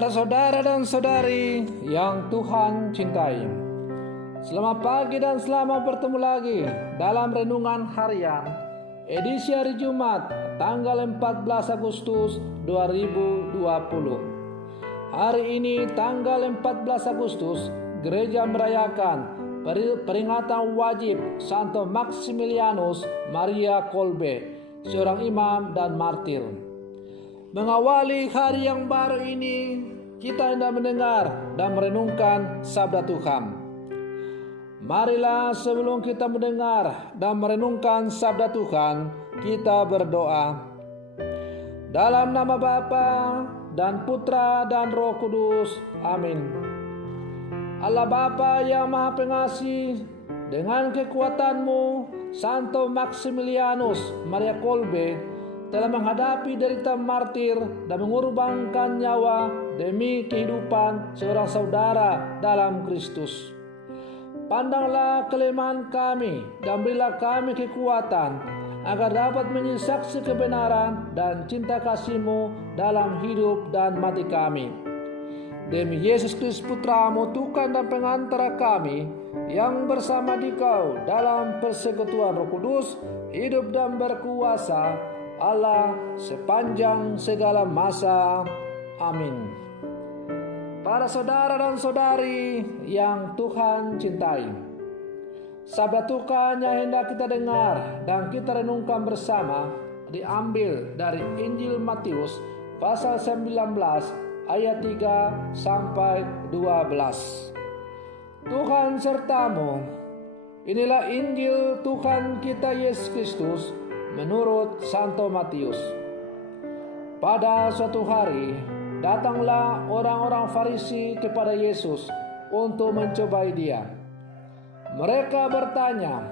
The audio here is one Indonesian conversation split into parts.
Para saudara dan saudari yang Tuhan cintai, selamat pagi dan selamat bertemu lagi dalam Renungan Harian edisi hari Jumat tanggal 14 Agustus 2020. Hari ini tanggal 14 Agustus gereja merayakan peringatan wajib Santo Maximilianus Maria Kolbe, seorang imam dan martir. Mengawali hari yang baru ini, kita hendak mendengar dan merenungkan sabda Tuhan. Marilah sebelum kita mendengar dan merenungkan sabda Tuhan, kita berdoa. Dalam nama Bapa dan Putra dan Roh Kudus. Amin. Allah Bapa yang Maha Pengasih, dengan kekuatan-Mu, Santo Maximilianus Maria Kolbe telah menghadapi derita martir dan mengorbankan nyawa demi kehidupan seorang saudara dalam Kristus. Pandanglah kelemahan kami dan berilah kami kekuatan agar dapat menjadi saksi kebenaran dan cinta kasih-Mu dalam hidup dan mati kami. Demi Yesus Kristus Putra-Mu, Tuhan dan Pengantara kami, yang bersama Dikau dalam persekutuan Roh Kudus, hidup dan berkuasa Allah sepanjang segala masa. Amin. Para saudara dan saudari yang Tuhan cintai, sabda Tuhan yang hendak kita dengar dan kita renungkan bersama diambil dari Injil Matius pasal 19 ayat 3 sampai 12. Tuhan sertamu. Inilah Injil Tuhan kita Yesus Kristus menurut Santo Matius. Pada suatu hari, datanglah orang-orang Farisi kepada Yesus untuk mencobai Dia. Mereka bertanya,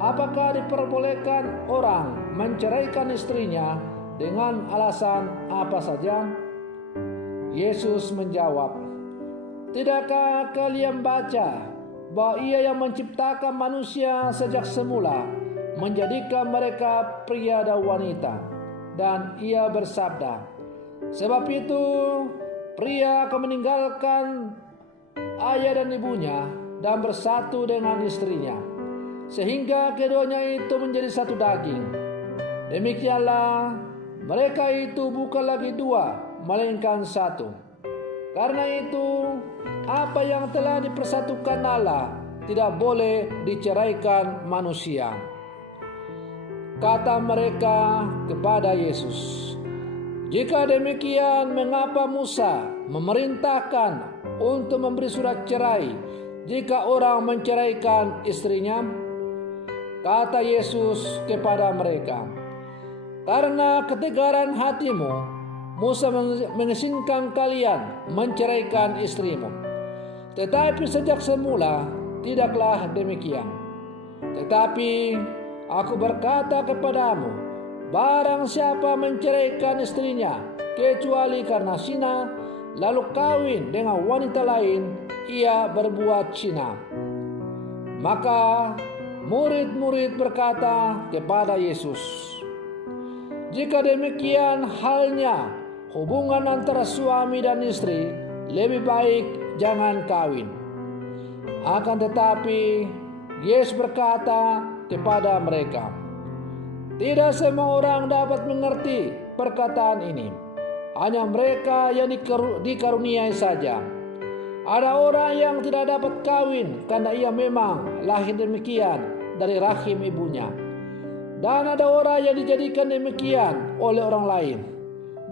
apakah diperbolehkan orang menceraikan istrinya dengan alasan apa saja? Yesus menjawab, tidakkah kalian baca bahwa Ia yang menciptakan manusia sejak semula menjadikan mereka pria dan wanita, dan Ia bersabda, sebab itu pria akan meninggalkan ayah dan ibunya dan bersatu dengan istrinya, sehingga keduanya itu menjadi satu daging. Demikianlah mereka itu bukan lagi dua, melainkan satu. Karena itu apa yang telah dipersatukan Allah tidak boleh diceraikan manusia. Kata mereka kepada Yesus, jika demikian, mengapa Musa memerintahkan untuk memberi surat cerai jika orang menceraikan istrinya? Kata Yesus kepada mereka, karena ketegaran hatimu, Musa mengizinkan kalian menceraikan istrimu. Tetapi sejak semula tidaklah demikian. Tetapi Aku berkata kepadamu, barang siapa menceraikan istrinya kecuali karena zina, lalu kawin dengan wanita lain, ia berbuat zina. Maka murid-murid berkata kepada Yesus, jika demikian halnya hubungan antara suami dan istri, lebih baik jangan kawin. Akan tetapi Yesus berkata kepada mereka, tidak semua orang dapat mengerti perkataan ini, hanya mereka yang dikaruniai saja. Ada orang yang tidak dapat kawin karena ia memang lahir demikian dari rahim ibunya, dan ada orang yang dijadikan demikian oleh orang lain,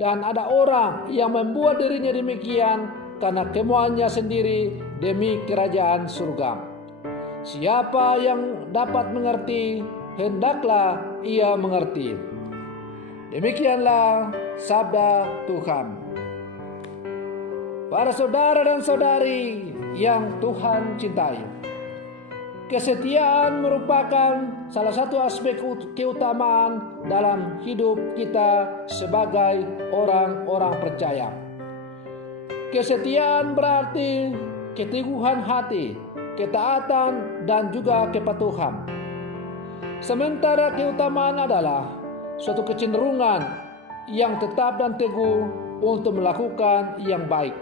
dan ada orang yang membuat dirinya demikian karena kemauannya sendiri demi kerajaan surga. Siapa yang dapat mengerti, hendaklah ia mengerti. Demikianlah sabda Tuhan. Para saudara dan saudari yang Tuhan cintai, kesetiaan merupakan salah satu aspek keutamaan dalam hidup kita sebagai orang-orang percaya. Kesetiaan berarti keteguhan hati, ketaatan, dan juga kepatuhan. Sementara keutamaan adalah suatu kecenderungan yang tetap dan teguh untuk melakukan yang baik.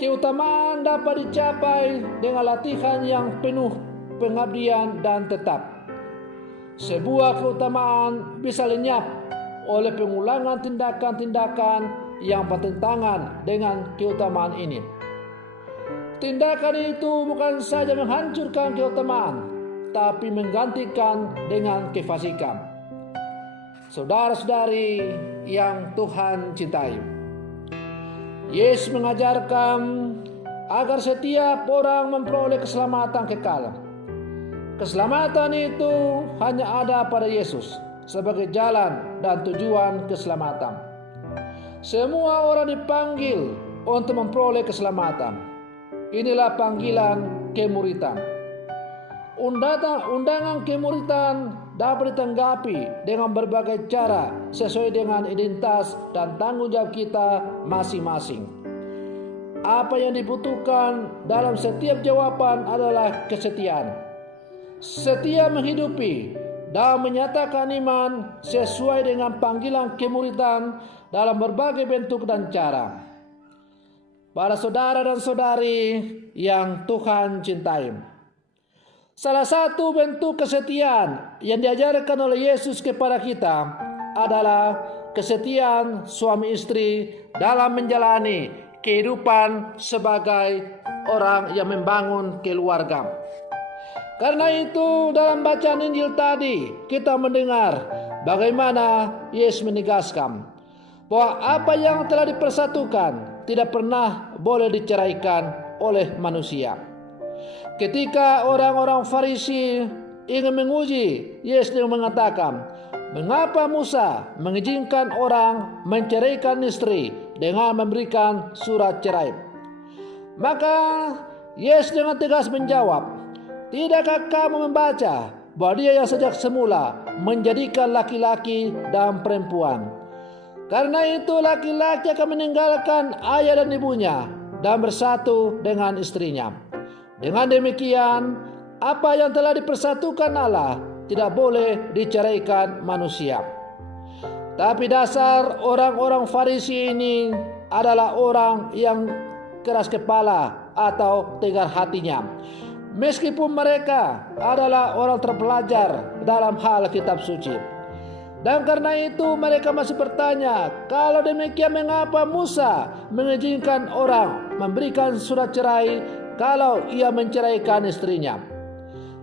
Keutamaan dapat dicapai dengan latihan yang penuh pengabdian dan tetap. Sebuah keutamaan bisa lenyap oleh pengulangan tindakan-tindakan yang bertentangan dengan keutamaan ini. Tindakan itu bukan saja menghancurkan keutamaan, tapi menggantikan dengan kefasikan. Saudara-saudari yang Tuhan cintai, Yesus mengajarkan agar setiap orang memperoleh keselamatan kekal. Keselamatan itu hanya ada pada Yesus sebagai jalan dan tujuan keselamatan. Semua orang dipanggil untuk memperoleh keselamatan. Inilah panggilan kemuritan. Undangan kemuritan dapat ditanggapi dengan berbagai cara sesuai dengan identitas dan tanggung jawab kita masing-masing. Apa yang dibutuhkan dalam setiap jawaban adalah kesetiaan. Setia menghidupi dan menyatakan iman sesuai dengan panggilan kemuritan dalam berbagai bentuk dan cara. Para saudara dan saudari yang Tuhan cintai, salah satu bentuk kesetiaan yang diajarkan oleh Yesus kepada kita adalah kesetiaan suami istri dalam menjalani kehidupan sebagai orang yang membangun keluarga. Karena itu dalam bacaan Injil tadi kita mendengar bagaimana Yesus menegaskan bahwa apa yang telah dipersatukan tidak pernah boleh diceraikan oleh manusia. Ketika orang-orang Farisi ingin menguji Yesus dengan mengatakan, mengapa Musa mengizinkan orang menceraikan istri dengan memberikan surat cerai? Maka Yesus dengan tegas menjawab, tidakkah kamu membaca bahwa Dia yang sejak semula menjadikan laki-laki dan perempuan? Karena itu laki-laki akan meninggalkan ayah dan ibunya dan bersatu dengan istrinya. Dengan demikian, apa yang telah dipersatukan Allah tidak boleh diceraikan manusia. Tapi dasar orang-orang Farisi ini adalah orang yang keras kepala atau tegar hatinya. Meskipun mereka adalah orang terpelajar dalam hal kitab suci. Dan karena itu mereka masih bertanya, kalau demikian mengapa Musa mengizinkan orang memberikan surat cerai kalau ia menceraikan istrinya?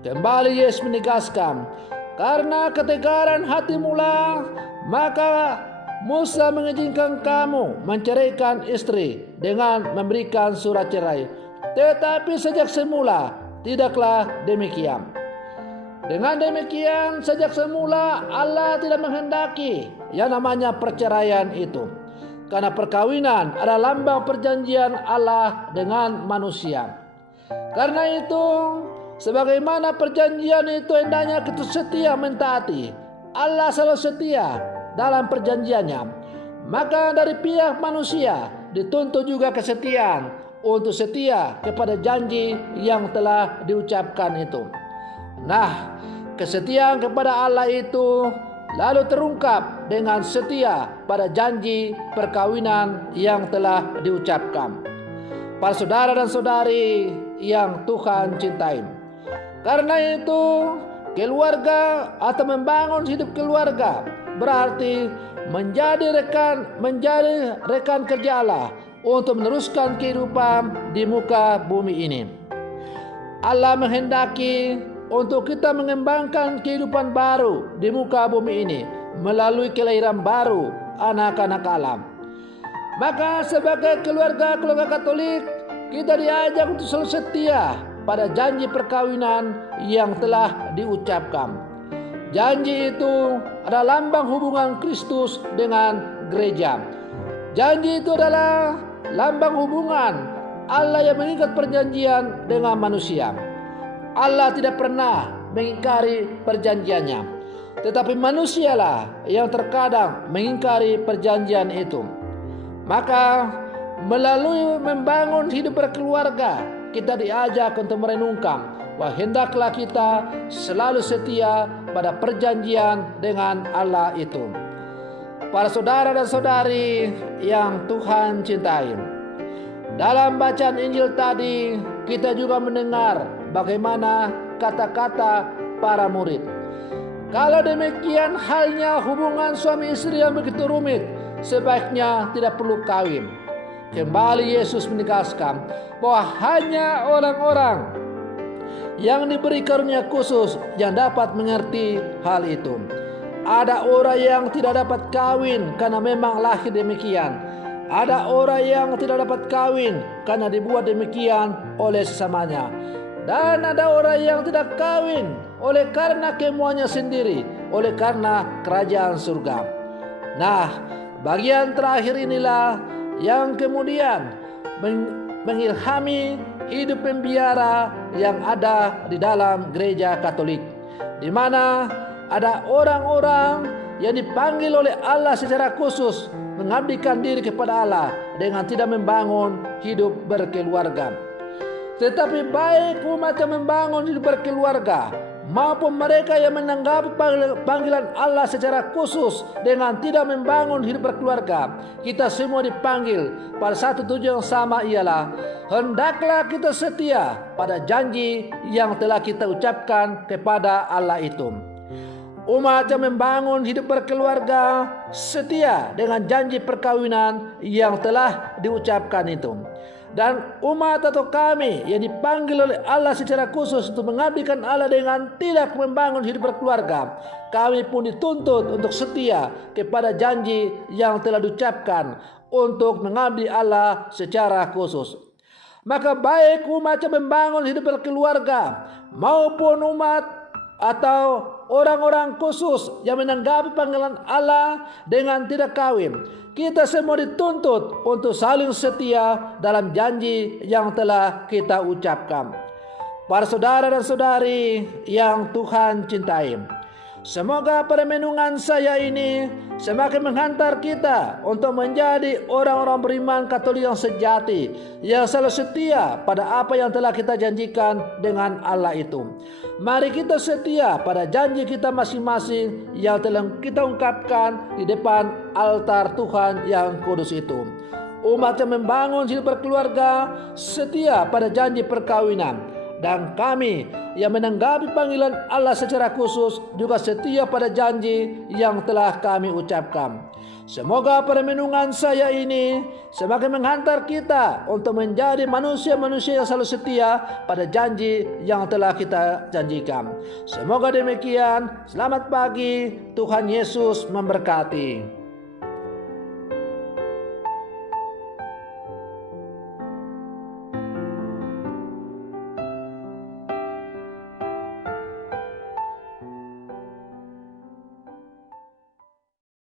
Kembali Yesus menegaskan, karena ketegaran hatimu lah, maka Musa mengizinkan kamu menceraikan istri dengan memberikan surat cerai. Tetapi sejak semula tidaklah demikian. Dengan demikian, sejak semula Allah tidak menghendaki yang namanya perceraian itu. Karena perkawinan adalah lambang perjanjian Allah dengan manusia. Karena itu, sebagaimana perjanjian itu hendaknya kita setia mentaati, Allah selalu setia dalam perjanjiannya. Maka dari pihak manusia dituntut juga kesetiaan untuk setia kepada janji yang telah diucapkan itu. Nah, kesetiaan kepada Allah itu lalu terungkap dengan setia pada janji perkawinan yang telah diucapkan. Para saudara dan saudari yang Tuhan cintai, karena itu keluarga atau membangun hidup keluarga berarti menjadi rekan kerja Allah untuk meneruskan kehidupan di muka bumi ini. Allah menghendaki untuk kita mengembangkan kehidupan baru di muka bumi ini melalui kelahiran baru anak-anak Allah. Maka sebagai keluarga Katolik, kita diajak untuk selalu setia pada janji perkawinan yang telah diucapkan. Janji itu adalah lambang hubungan Kristus dengan gereja. Janji itu adalah lambang hubungan Allah yang mengikat perjanjian dengan manusia. Allah tidak pernah mengingkari perjanjiannya, tetapi manusialah yang terkadang mengingkari perjanjian itu. Maka melalui membangun hidup berkeluarga, kita diajak untuk merenungkan bahwa hendaklah kita selalu setia pada perjanjian dengan Allah itu. Para saudara dan saudari yang Tuhan cintai, dalam bacaan Injil tadi kita juga mendengar bagaimana kata-kata para murid. Kalau demikian halnya hubungan suami istri yang begitu rumit, sebaiknya tidak perlu kawin. Kembali Yesus menegaskan bahwa hanya orang-orang yang diberi karunia khusus yang dapat mengerti hal itu. Ada orang yang tidak dapat kawin karena memang lahir demikian. Ada orang yang tidak dapat kawin karena dibuat demikian oleh sesamanya. Dan ada orang yang tidak kawin oleh karena kemauannya sendiri, oleh karena kerajaan surga. Nah, bagian terakhir inilah yang kemudian mengilhami hidup pembiara yang ada di dalam gereja Katolik, di mana ada orang-orang yang dipanggil oleh Allah secara khusus mengabdikan diri kepada Allah dengan tidak membangun hidup berkeluarga. Tetapi baik umat yang membangun hidup berkeluarga maupun mereka yang menanggapi panggilan Allah secara khusus dengan tidak membangun hidup berkeluarga, kita semua dipanggil pada satu tujuan yang sama, ialah hendaklah kita setia pada janji yang telah kita ucapkan kepada Allah itu. Umat yang membangun hidup berkeluarga setia dengan janji perkawinan yang telah diucapkan itu. Dan umat atau kami yang dipanggil oleh Allah secara khusus untuk mengabdikan Allah dengan tidak membangun hidup berkeluarga, kami pun dituntut untuk setia kepada janji yang telah diucapkan untuk mengabdi Allah secara khusus. Maka baik umat yang membangun hidup berkeluarga maupun umat atau orang-orang khusus yang menanggapi panggilan Allah dengan tidak kawin, kita semua dituntut untuk saling setia dalam janji yang telah kita ucapkan. Para saudara dan saudari yang Tuhan cintai, semoga permenungan saya ini semakin menghantar kita untuk menjadi orang-orang beriman Katolik yang sejati, yang selalu setia pada apa yang telah kita janjikan dengan Allah itu. Mari kita setia pada janji kita masing-masing yang telah kita ungkapkan di depan altar Tuhan yang kudus itu. Umat yang membangun hidup berkeluarga setia pada janji perkawinan, dan kami yang menanggapi panggilan Allah secara khusus juga setia pada janji yang telah kami ucapkan. Semoga permenungan saya ini semakin menghantar kita untuk menjadi manusia-manusia yang selalu setia pada janji yang telah kita janjikan. Semoga demikian. Selamat pagi, Tuhan Yesus memberkati.